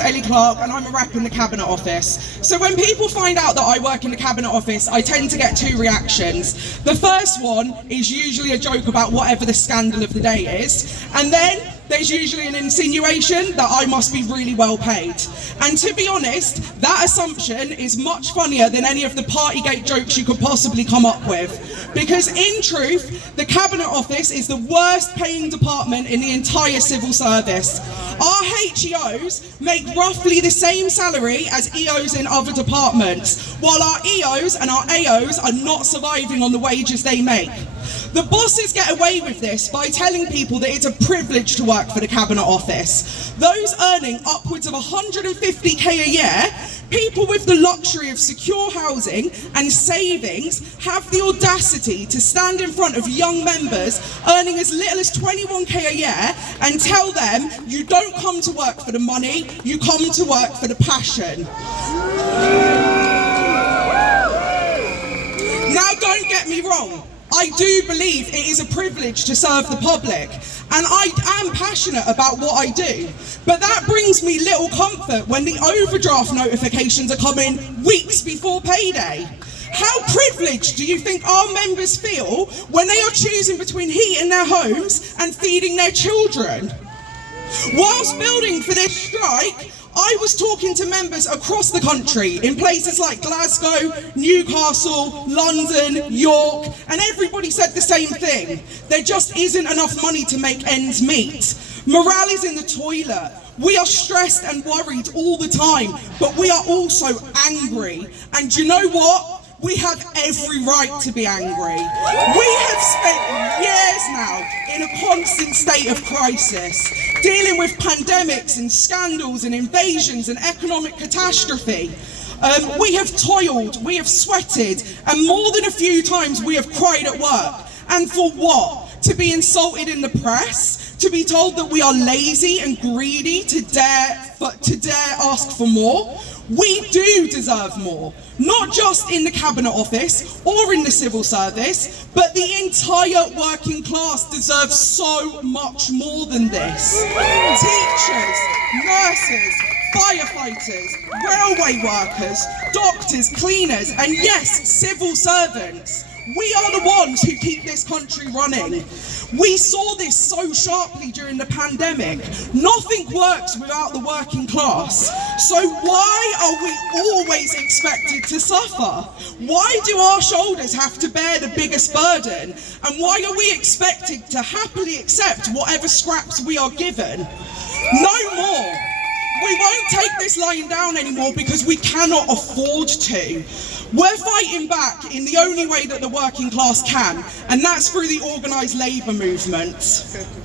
Ellie Clark and I'm a rep in the Cabinet Office. So when people find out that I work in the Cabinet Office, I tend to get two reactions. The first one is usually a joke about whatever the scandal of the day is, and then there's usually an insinuation that I must be really well paid. And to be honest, that assumption is much funnier than any of the Partygate jokes you could possibly come up with. Because in truth, the Cabinet Office is the worst paying department in the entire civil service. Our HEOs make roughly the same salary as EOs in other departments, while our EOs and our AOs are not surviving on the wages they make. The bosses get away with this by telling people that it's a privilege to work for the Cabinet Office. Those earning upwards of 150k a year, people with the luxury of secure housing and savings, have the audacity to stand in front of young members earning as little as 21k a year and tell them, you don't come to work for the money, you come to work for the passion. Now, don't get me wrong. I do believe it is a privilege to serve the public, and I am passionate about what I do. But that brings me little comfort when the overdraft notifications are coming weeks before payday. How privileged do you think our members feel when they are choosing between heating their homes and feeding their children? Whilst building for this strike, I was talking to members across the country in places like Glasgow, Newcastle, London, York, and everybody said the same thing. There just isn't enough money to make ends meet. Morale is in the toilet. We are stressed and worried all the time, but we are also angry. And you know what? We have every right to be angry. We have spent years now in a constant state of crisis, dealing with pandemics and scandals and invasions and economic catastrophe. We have toiled, we have sweated, and more than a few times we have cried at work. And for what? To be insulted in the press? To be told that we are lazy and greedy to dare ask for more? We do deserve more, not just in the Cabinet Office or in the civil service, but the entire working class deserves so much more than this. Teachers, nurses, firefighters, railway workers, doctors, cleaners, and yes, civil servants. We are the ones who keep this country running. We saw this so sharply during the pandemic. Nothing works without the working class. So why are we always expected to suffer? Why do our shoulders have to bear the biggest burden? And why are we expected to happily accept whatever scraps we are given? No more. We won't take this lying down anymore because we cannot afford to. We're fighting back in the only way that the working class can, and that's through the organised labour movement. Looking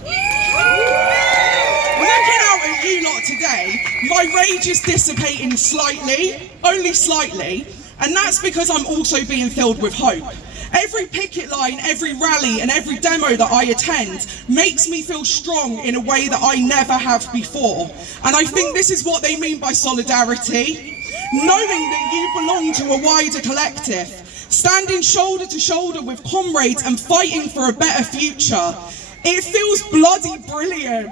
out at you lot today, my rage is dissipating slightly, only slightly, and that's because I'm also being filled with hope. Every picket line, every rally and every demo that I attend makes me feel strong in a way that I never have before. And I think this is what they mean by solidarity. Knowing that you belong to a wider collective, standing shoulder to shoulder with comrades and fighting for a better future. It feels bloody brilliant.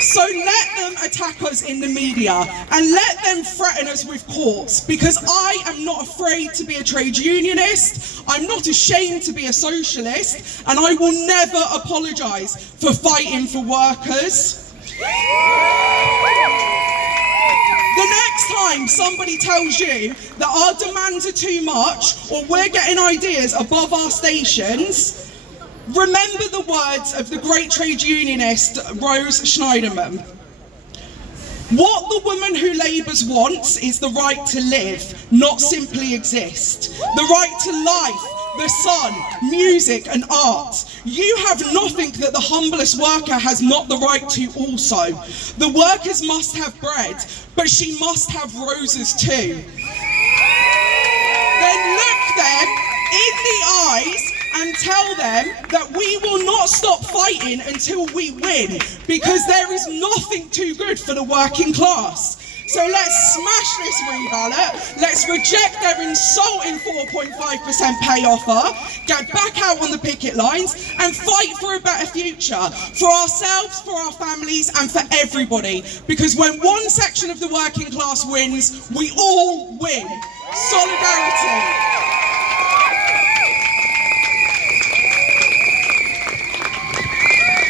So let them attack us in the media and let them threaten us with courts, because I am not afraid to be a trade unionist, I'm not ashamed to be a socialist, and I will never apologise for fighting for workers. The next time somebody tells you that our demands are too much or we're getting ideas above our stations, remember the words of the great trade unionist Rose Schneiderman. What the woman who labours wants is the right to live, not simply exist. The right to life, the sun, music and art. You have nothing that the humblest worker has not the right to also. The workers must have bread, but she must have roses too. Then look them in the eyes and tell them that we will not stop fighting until we win, because there is nothing too good for the working class. So let's smash this reballot, let's reject their insulting 4.5% pay offer, get back out on the picket lines and fight for a better future, for ourselves, for our families and for everybody. Because when one section of the working class wins, we all win. Solidarity.